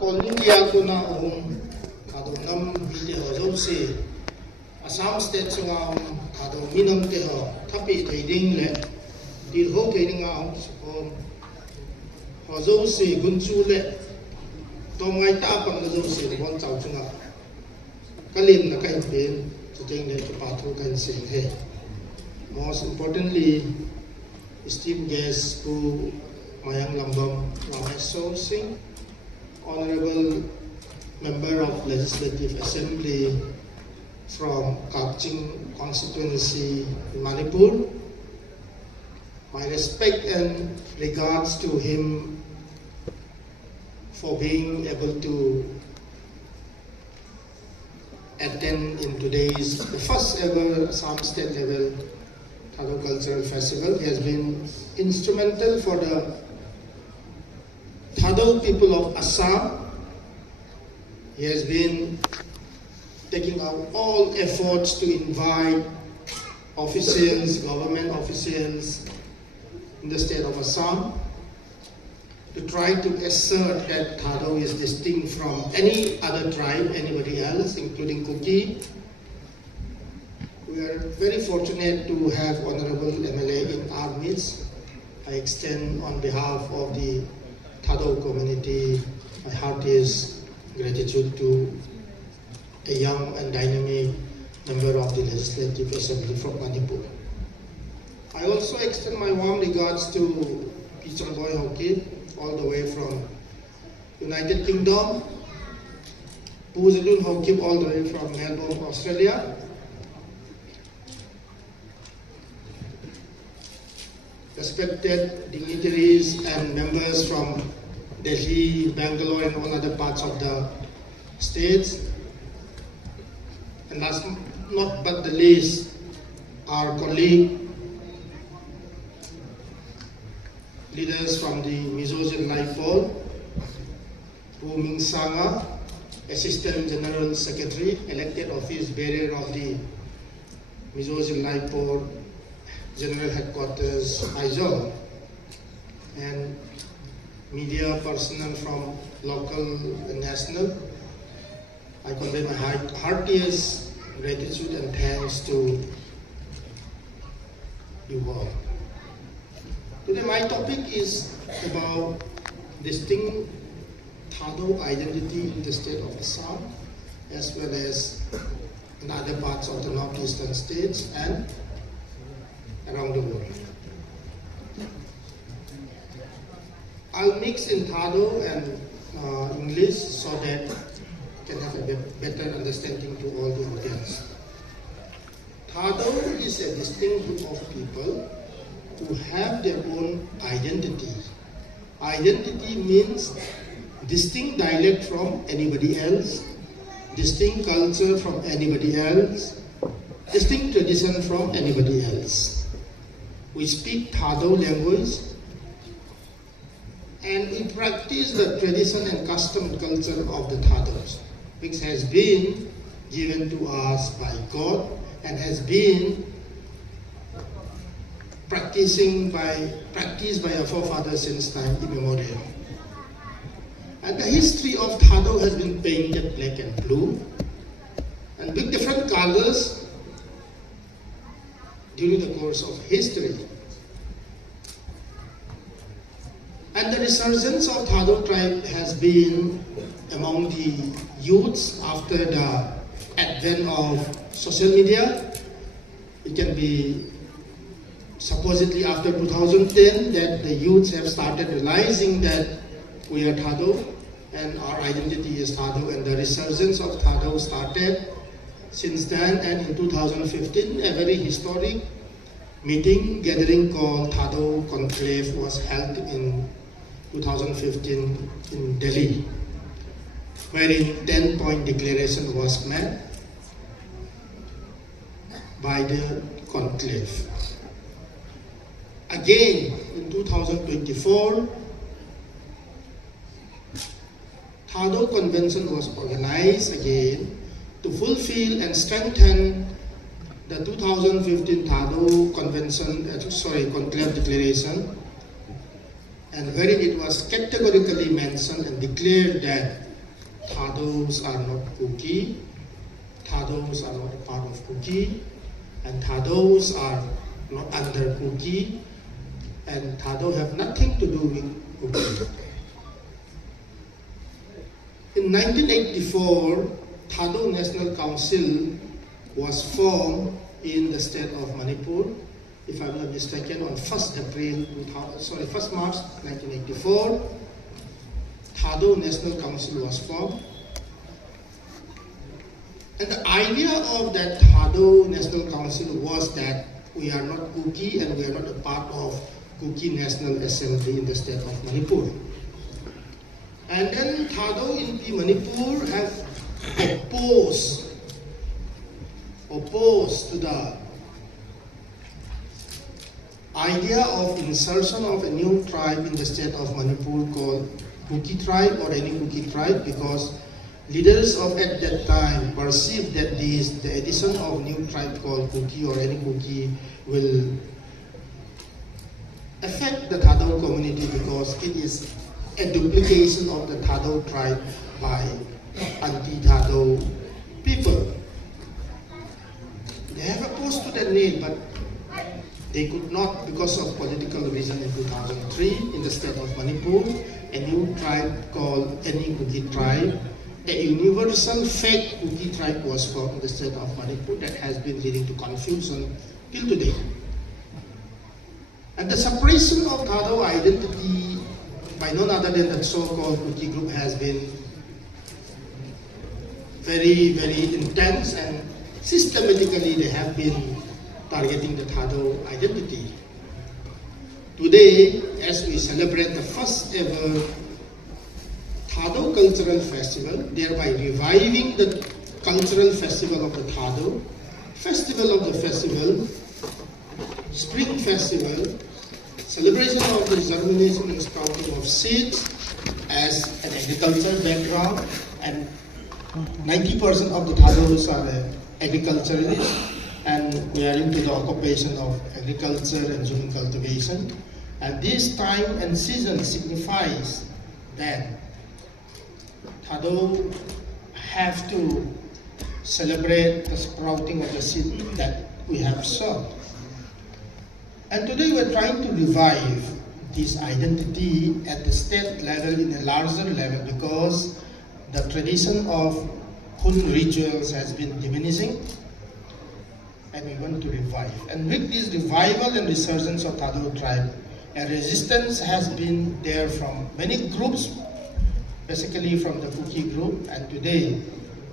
calling yaku na ado nam video zo se Assam state so ado minam te ho tapi trading le di ho trading so zo se gunchu le to ngai ta pang zo se bon chau chunga kalim na kai ben so ting le kipathu kansei he. Most importantly, esteemed guests who Mayang Lambam Ramesh Singh, Honorable Member of Legislative Assembly from Kaching constituency in Manipur. My respect and regards to him for being able to attend in today's the first ever Assam state level Tadu Cultural Festival. He has been instrumental for the Tadu people of Assam. He has been taking out all efforts to invite officials, government officials in the state of Assam to try to assert that Tadu is distinct from any other tribe, anybody else, including Kuki. We are very fortunate to have Honorable MLA in our midst. I extend on behalf of the Tadu community my heartiest gratitude to a young and dynamic member of the Legislative Assembly from Manipur. I also extend my warm regards to Pichang Boy Hoki, all the way from United Kingdom, Puzalun Hokip, all the way from Melbourne, Australia. Respected dignitaries and members from Delhi, Bangalore, and all other parts of the states. And last not but the least, our colleague, leaders from the Mizojan Laipol, Ming Sanga, Assistant General Secretary, elected office bearer of the Mizojan Laipol General Headquarters, Aizawl, and media personnel from local and national. I convey my heartiest gratitude and thanks to you all. Today my topic is about distinct Tadu identity in the state of Assam, as well as in other parts of the northeastern states and around the world. I'll mix in Tadu and English so that you can have a better understanding to all the audience. Tadu is a distinct group of people who have their own identity. Identity means distinct dialect from anybody else, distinct culture from anybody else, distinct tradition from anybody else. We speak Tadu language and we practice the tradition and custom and culture of the Tadus, which has been given to us by God and has been practiced by our forefathers since time immemorial. And the history of Tadu has been painted black and blue and with different colors during the course of history. And the resurgence of Tadu tribe has been among the youths after the advent of social media. It can be supposedly after 2010 that the youths have started realizing that we are Tadu and our identity is Tadu, and the resurgence of Tadu started since then. And in 2015, a very historic gathering called Tadu Conclave was held in 2015 in Delhi, wherein 10-point declaration was made by the conclave. Again, in 2024, Tadu Convention was organized again to fulfill and strengthen the 2015 Tadu Conclave Declaration, and wherein it was categorically mentioned and declared that Tadus are not Kuki, Tadus are not a part of Kuki, and Tadus are not under Kuki, and Tadu have nothing to do with Kuki. In 1984, Tadu National Council was formed in the state of Manipur, if I'm not mistaken, on 1st March 1984. Tadu National Council was formed. And the idea of that Tadu National Council was that we are not Kuki and we are not a part of Kuki National Assembly in the state of Manipur. And then Tadu in the Manipur have opposed to the idea of insertion of a new tribe in the state of Manipur called Kuki tribe or any Kuki tribe, because leaders of at that time perceived that the addition of new tribe called Kuki or any Kuki will affect the Tadu community because it is a duplication of the Tadu tribe by anti-Tadu people. They have opposed to that need, but they could not, because of political reason in 2003 in the state of Manipur, a new tribe called any Kuki tribe, a universal fake Kuki tribe was formed in the state of Manipur that has been leading to confusion till today. And the suppression of Tadu identity by none other than the so-called Kuki group has been very, very intense, and systematically they have been targeting the Tadu identity. Today, as we celebrate the first ever Tadu Cultural Festival, thereby reviving the cultural festival of the Tadu, Festival of the Festival, Spring Festival, celebration of the germination and sprouting of seeds as an agricultural background, and 90% of the Tadus are agriculturalists, and we are into the occupation of agriculture and human cultivation. And this time and season signifies that Tadu have to celebrate the sprouting of the seed that we have sown. And today we're trying to revive this identity at the state level, in a larger level, because the tradition of Hun rituals has been diminishing, and we want to revive. And with this revival and resurgence of Tadu tribe, a resistance has been there from many groups, basically from the Kuki group, and today,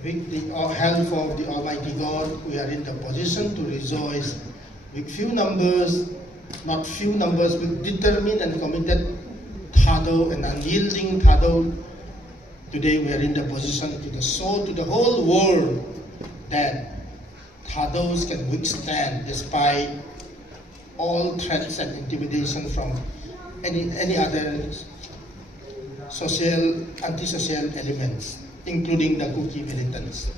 with the help of the Almighty God, we are in the position to rejoice with few numbers, not few numbers, with determined and committed Tadu and unyielding Tadu. Today we are in the position to show to the whole world that Tadus can withstand despite all threats and intimidation from any other anti-social elements, including the Kuki militants.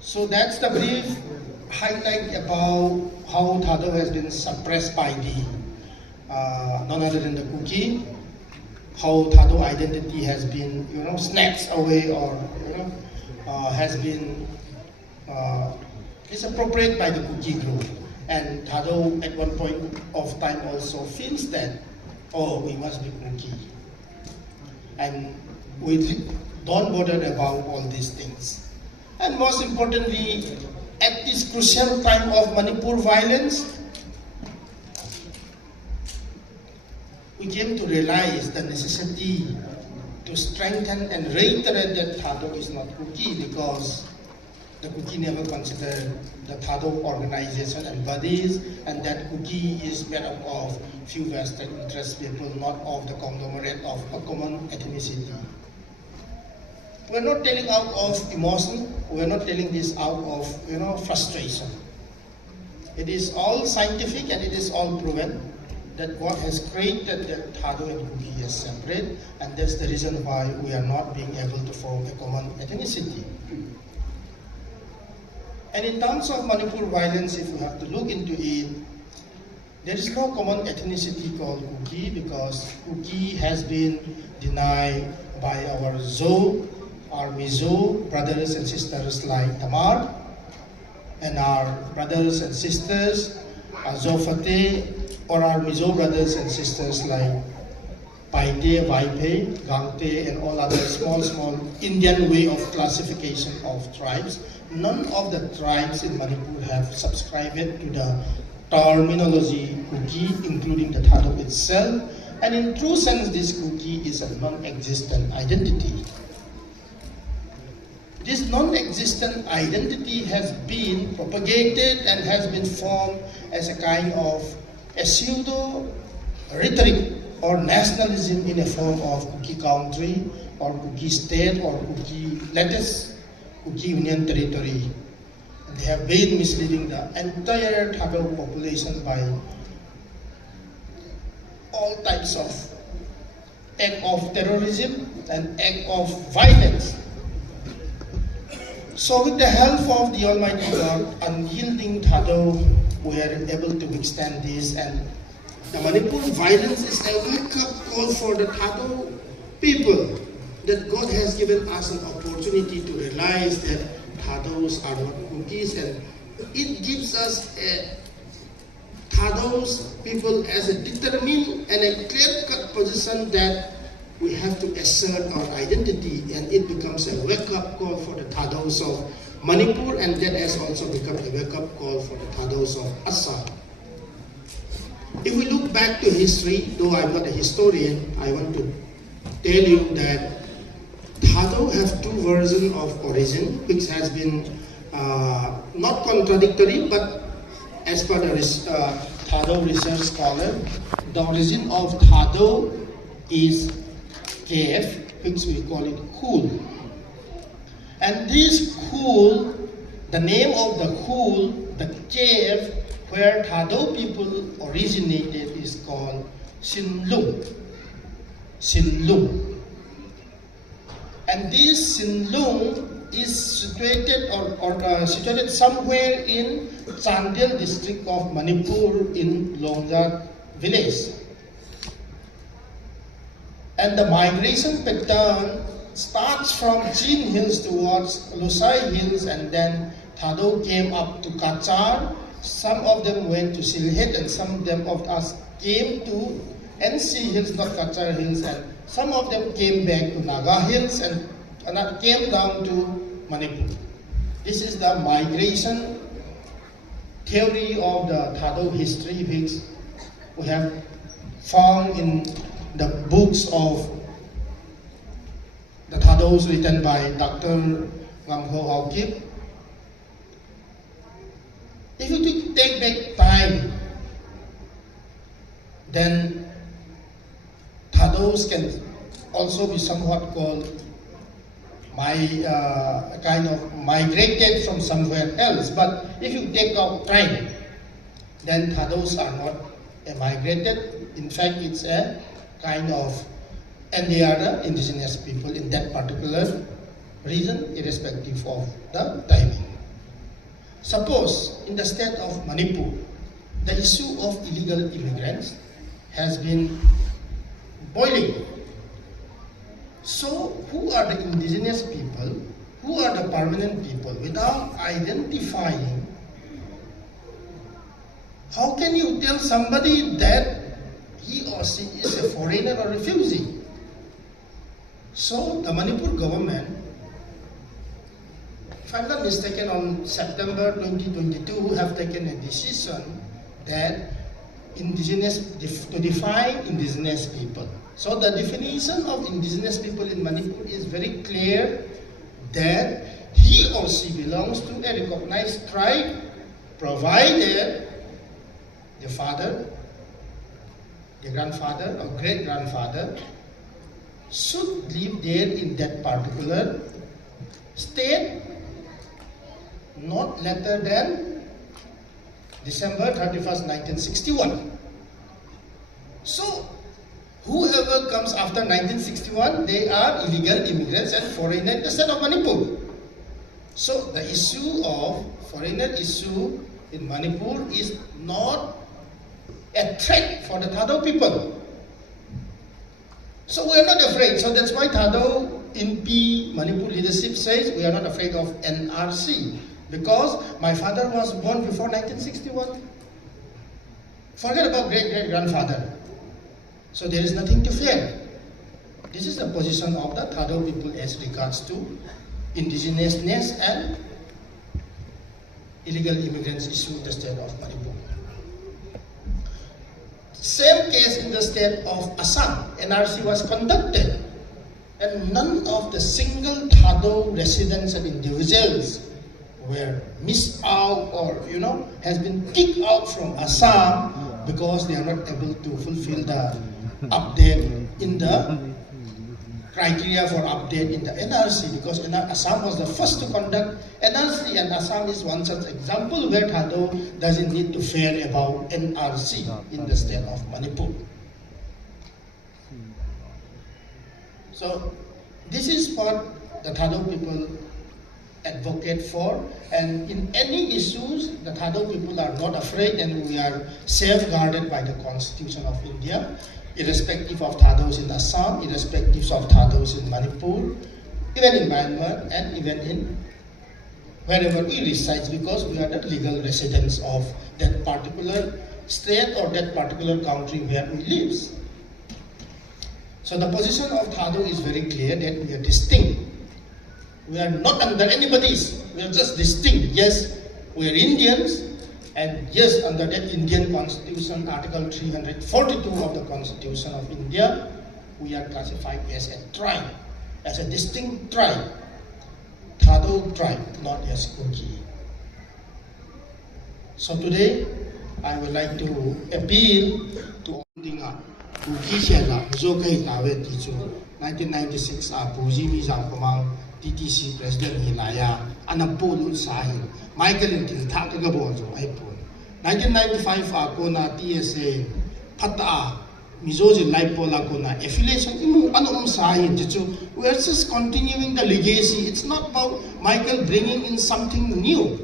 So that's the brief highlight about how Tadu has been suppressed by the none other than the Kuki, how Tadu identity has been, snatched away or has been is appropriated by the Kuki group. And Tadu at one point of time also feels that, oh, we must be Kuki. And we don't bother about all these things. And most importantly, at this crucial time of Manipur violence, we came to realize the necessity to strengthen and reiterate that Tadu is not Kuki, because the Kuki never considered the Tadu organization and bodies, and that Kuki is made up of few vested interest people, not of the conglomerate of a common ethnicity. We're not telling out of emotion, we're not telling this out of frustration. It is all scientific and it is all proven that God has created the Tadu and Kuki as separate, and that's the reason why we are not being able to form a common ethnicity. And in terms of Manipur violence, if we have to look into it, There is no common ethnicity called Kuki because Kuki has been denied by our Zo, our Mizo brothers and sisters like Tamar, and our brothers and sisters, Zofate, or our Mizo brothers and sisters like Paite, Vaipe, Gangte, and all other small Indian way of classification of tribes. None of the tribes in Manipur have subscribed to the terminology Kuki, including the Tadu itself, and in true sense this Kuki is a non-existent identity. This non-existent identity has been propagated and has been formed as a kind of a pseudo-rhetoric or nationalism in a form of Kuki country or Kuki state or Kuki lattice, Kuki Union territory. They have been misleading the entire Tadu population by all types of act of terrorism and act of violence. So with the help of the Almighty God, unyielding Tadu were able to withstand this, and the Manipur violence is a wake-up call for the Tadu people that God has given us an opportunity to realize that Tadus are not cookies, and it gives us a Tadus people as a determined and a clear-cut position that we have to assert our identity, and it becomes a wake-up call for the Tadus of Manipur, and that has also become a wake-up call for the Tadus of Assam. If we look back to history, though I'm not a historian, I want to tell you that Tadu have two versions of origin, which has been not contradictory, but as per the Tadu research scholar, the origin of Tadu is cave, which we call it Khul. And this Khul, the name of the Khul, the cave where Tadu people originated, is called Sinlung. Sinlung. And this Sinlung is situated situated somewhere in Chandel district of Manipur in Longjat village. And the migration pattern starts from Chin Hills towards Lusai Hills, and then Tadu came up to Kachar. Some of them went to Silhet, and some of us came to NC Hills, not Kachar Hills, and some of them came back to Naga Hills and came down to Manipur. This is the migration theory of the Tadu history, which we have found in the books of the Tadus written by Dr. Ngamho Aukip. If you take back time, then Tadus can also be somewhat called kind of migrated from somewhere else. But if you take out time, then Tadus are not migrated. In fact, it's a kind of, and they are the indigenous people in that particular region, irrespective of the timing. Suppose in the state of Manipur, the issue of illegal immigrants has been boiling. So who are the indigenous people? Who are the permanent people? Without identifying, how can you tell somebody that he or she is a foreigner or refugee? So the Manipur government, if I'm not mistaken, on September 2022, have taken a decision that to define indigenous people. So the definition of indigenous people in Manipur is very clear, that he or she belongs to a recognized tribe, provided the father, the grandfather or great-grandfather should live there in that particular state not later than December 31st, 1961. So, whoever comes after 1961, they are illegal immigrants and foreigners in the state of Manipur. So, the issue of foreigner issue in Manipur is not a threat for the Tadu people. So we are not afraid. So that's why Tadu in P Manipur leadership says we are not afraid of NRC, because my father was born before 1961. Forget about great-great-grandfather. So there is nothing to fear. This is the position of the Tadu people as regards to indigenousness and illegal immigrants issue in the state of Manipur. Same case in the state of Assam. NRC was conducted, and none of the single Tadu residents and individuals were missed out or has been kicked out from Assam because they are not able to fulfill the update in the criteria for update in the NRC, because Assam was the first to conduct NRC, and Assam is one such example where Tadu doesn't need to fear about NRC in the state of Manipur. So this is what the Tadu people advocate for, and in any issues the Tadu people are not afraid, and we are safeguarded by the Constitution of India, irrespective of Tadus in Assam, irrespective of Tadus in Manipur, even in Myanmar, and even in wherever we reside, because we are the legal residents of that particular state or that particular country where we live. So the position of Tadu is very clear that we are distinct. We are not under anybody's, we are just distinct. Yes, we are Indians, and yes, under that Indian Constitution, Article 342 of the Constitution of India, we are classified as a tribe, as a distinct tribe, Tadu tribe, not as Kuki. So today, I would like to appeal to kukieducationchannel, 1996, Puji Vizam Komang, TTC President Hilaya, and a Pulu Sahin, Michael and Tintakagabozo, 1995, Kona TSA, Pata, Mizoji Laipola Kona, affiliation, Sahin, we are just continuing the legacy. It's not about Michael bringing in something new.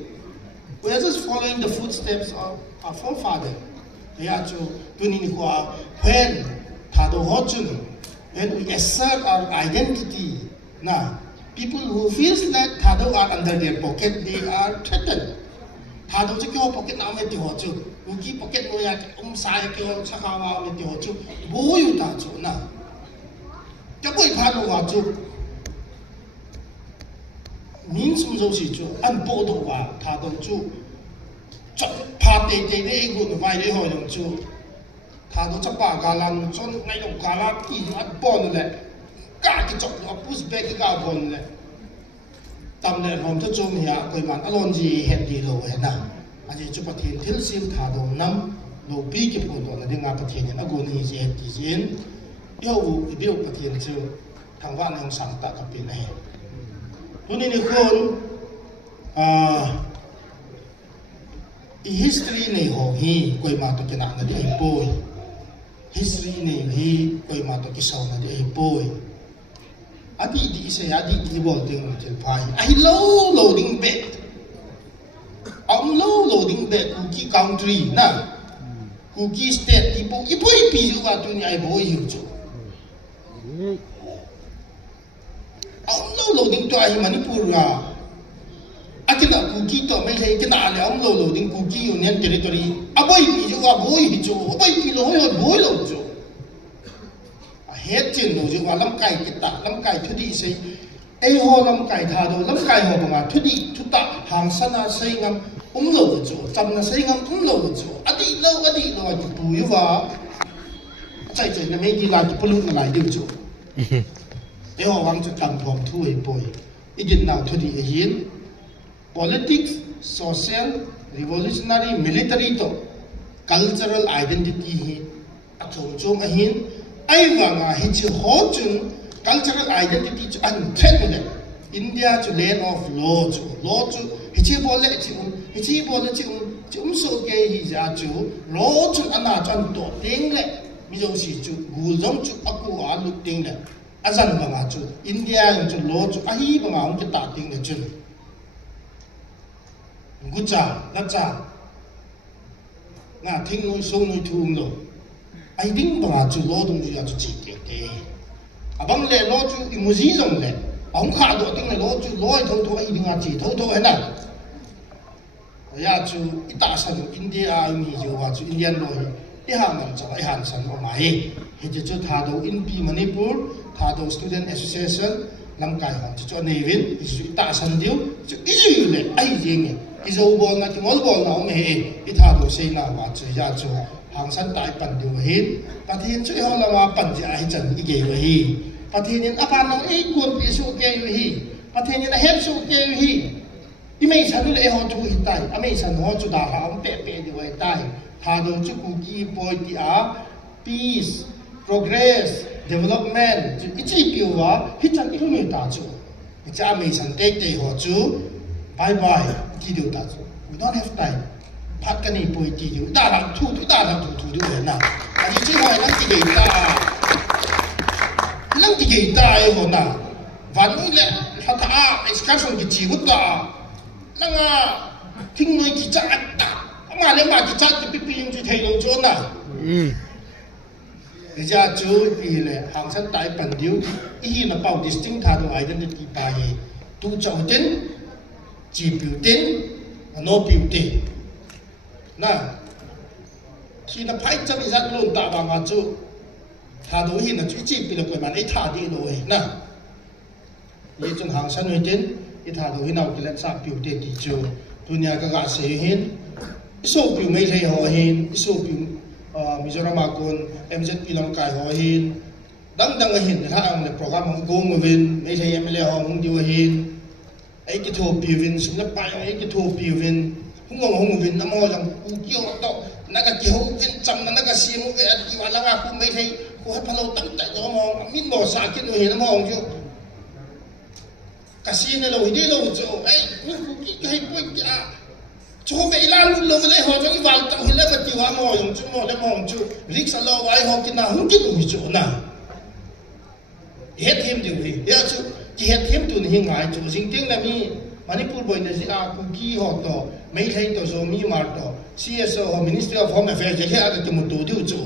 We are just following the footsteps of our forefather. When Tadu Hojun, when we assert our identity, now, people who feel that Tadu are under their pocket, they are threatened. Taduจะเกี่ยว pocket น้ำไม่ติดหัวจูเมื่อกี้ pocket โนยาสายเกี่ยวชักหาวาไม่ติดหัวจูบุยอยู่ตาจูนะจะบุยพาดูว่าจูมินสุนโจสิจูอันโปดูว่า Tadu จูจะพาเตะได้เองคนไว้ได้หอยจู Tadu จะป่ากาลังจนในกาลาที่อันปอนนั่นแหละกากิจกรรมพุชเบกกาบนเลยตำแหน่งผมจะจมเหี้ยคุยมันอารมณ์จีเห็นดีโลเห็นนะอาจจะจุดประเทศที่สิมTaduน้ำโลปีกิพูดว่าในงานประเทศเนี่ยกูนี่เสียกี่เสียนเดี๋ยวเดี๋ยวประเทศเจอทางว่าในองค์สังตะกับเป็นอะไรตัวนี้ในคนhistory ในห้องฮีคุยมาตัวกินอะไรได้ป่วย history ในฮีคุยมาตัวกิสาวนั่นได้ป่วยAdi di saya adi di bolting terpai. I loading back. I'm loading back cookie country na. Cookie state ibu ipi juga tu ni I boy itu. I'm loading tu I Manipur lah. Akhirnya cookie tu macam kita ada I'm loading cookie union territory. Aboy ipi juga boy itu. Aboy ipi boy lo itu. Hết trên đồ dự lâm cày lâm cày thuyết đi xây ai ho lâm cày Tadu lâm cày ho bằng thuyết đi thuyết tạ hàng sân xây ngâm lâu rồi chỗ chăm xây ngâm lâu rồi chỗ adi lâu cái bùi vào chạy là mấy cái lại cái bulu lại được chỗ ai ho vắng cho cầm phòng thu ấy bồi ý nào thuyết đi hiến politics social revolutionary military to cultural identity hi achom hiến ai vanga hichi hojun cultural identity chu unthreatened India chu land of law chu hichi bole chu so ke hi ja chu law chu ana chan to ting le mi jo si chu gul jong chu aku a lu ting le azan vanga chu India chu law chu a hi vanga ong ta ting le chu gucha lacha na thing noi so noi thung lo ai ding ba chu lo dong ju ya chu chi te abang le lo chu emoji jong le ong kha do ting le lo chu loi tho tho ai ding a chi tho tho na ya chu ita san India mi jo wa chu Indian loi i ha man cha ai han san o mai he chu tha do in pi Manipur tha do student association lam kai hon chu nei win i chu ita san diu chu i ju le ai jing i zo bol na ki mol bol na me i tha do sei na wa chu ya chu hàng san tại bản điều hin, phát hiện chơi họ là mà bản gì ai chẳng ý kiến hi, phát hiện những áp ăn nó ý cuốn bị số kê hi, phát hiện những hết số kê hi, đi mấy sản lệ họ thu hiện tại, mấy sản họ chủ đạo họ bẻ bẻ điều hiện tại, thà đâu chứ cookie boy ti peace, progress, development, ít chỉ biểu hóa, hết chẳng ít người ta chú, cha mấy sản tê tê họ chú, bye bye, đi điều ta chú, we don't have time. Phát cái này bồi tí dù đa làm thu được nào à chứ chứ hỏi lăng tí gầy ta ấy hồn nào và nói lẽ thật à expression cái chỉ hút ta lăng à thinh người chỉ chắc ta mà nếu mà chỉ chắc thì bị dùng thầy đâu chỗ nào bây giờ chú vì là hàng sân tại bản điếu ý là bảo distinct thà đồ identity bài tu trọng tính chỉ biểu tính nó biểu tính na khi nó phải chấp nhận luôn tạo bằng mà chú thà đối hiện là chú chỉ bị là cái bạn ấy thà đi rồi na như trong hàng sân người tên cái thà đối nào cái lãnh sạp biểu tiền thì chú tôi nhà các gã sẽ hiện số biểu mấy thầy họ hiện số biểu Mizoram con MZP lòng cài họ hiện đăng hiện là thằng program họ gồm người viên mấy thầy MLA họ không điều hiện ấy cái thua biểu viên xuống lớp bài ấy cái thua biểu viên hung vin namo jang kio to naga ki ho vin cham naga si mo ke ati wala nga ku mai thei ku ha phalo tam ta jo mo min mo sa ki no he mo ong jo kasi ne lo hi lo jo ai ku ki kai po ki a cho ve la lu lo ve ho jo wal ta hi le ba ti wa mo yong chu mo le mo ong chu rik sa lo wai ho ki na hu ki nu jo na het hem de wi ya chu ki het hem tu ni ngai chu jing ting na mi Manipur boy na si cookie ho to mấy thầy to so mi mar to CSO Ministry of Home Affairs je ha ta mo to diu cho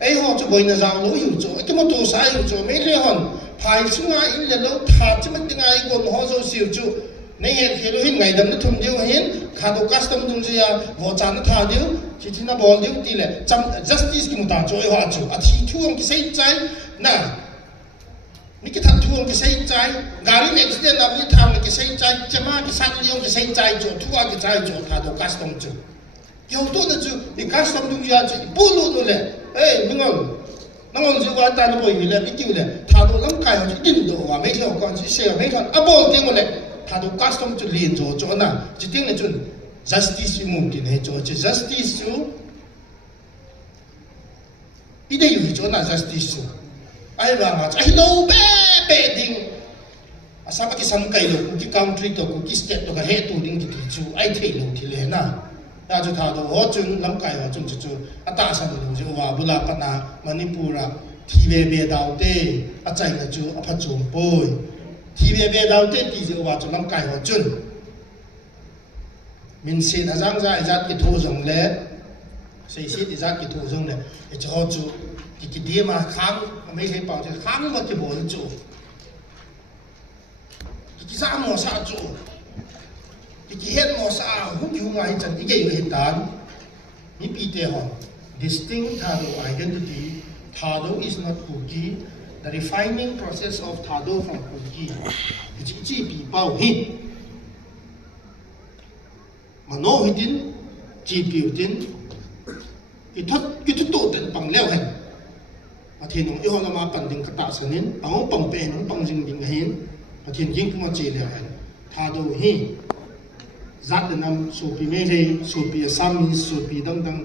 ai ho cho boy na za lo yu cho cái mo to sai yu cho mấy le hon phai sunga in le lo tha chi ma tinga ai gon ho so siu chu nei he he lo hin ngai dam na thum diu hin kha do custom dung ya vo cha na tha diu chi chi na bol diu ti le cham justice ki mo ta cho ai ho chu a thi thu om ki sei chai naนี่ก็ทำท่วงก็ใช้ใจงานนี้เนี่ยเราไม่ทำเลยก็ใช้ใจจะมาก็สั่งเลี้ยงก็ใช้ใจจุดทั่วก็ใจจุดถ้าดูคัสตอมจุดเกี่ยวตัวนั่นจุดนี่คัสตอมดูยาจุดปูรูนู่นเลยมึงน้องจุดว่าตาโนบอยู่เลยไม่จิ้วเลยถ้าดูร่างกายเขาจะดิ้นดูว่าไม่เท่ากันจะเสียไม่เท่าอ่ะบอกจริงหมดเลยถ้าดูคัสตอมจุดเรียนจุดน่ะจุดที่เนี่ยจุด justice มุ่งที่เนี่ยจุด justice จุดอีเดียอยู่จุดน่ะ justice จุดไอ้บ้าไอ้โลเบ้ดิ้งอาสาพักสันไก่โลกุกิ country ตัวกุกิ state ตัวก็เฮตุดิ้งที่จูไอ้เทโลที่เลยนะอยากจะถามดูหัวจุนลำไก่หัวจุนจู่อัตราสันดูจู่ว่าบุลาปนามันิปุระทีเบดาวเต้อาใจนะจู่อภัจจุมป่วยทีเบดาวเต้ที่จู่ว่าจุลำไก่หัวจุนมินเสียทางใจจัดกิทูจงเล่เสียที่จัดกิทูจงเล่จะหัวจู่ที่กิเดียมาค้างไม่ใช่เปล่าจะค้างมาที่บนจู่ที่สามหมอสาจู่ที่เห็นหมอสาหุ่นอยู่ไงจันที่เกี่ยวเหตุการณ์นี่ปีเตหอน distinct Tadu identity Tadu is not cookie the refining process of Tadu from cookie จีปีเป้าหินมันโนหิดินจีปีวดินอีทัดกิทุโตเต็นปังแล้วเห็นอาทิตย์น้องอีห้องละมาปั่นดิ่งกระตาสนินเอาปังเป็นน้องปังจิงดิ่งเห็นอาทิตย์ยิ่งขึ้นมาเจริญเห็นถ้าดูหิจัดนำสูปีไม่ได้สูปีสามีสูปีดัง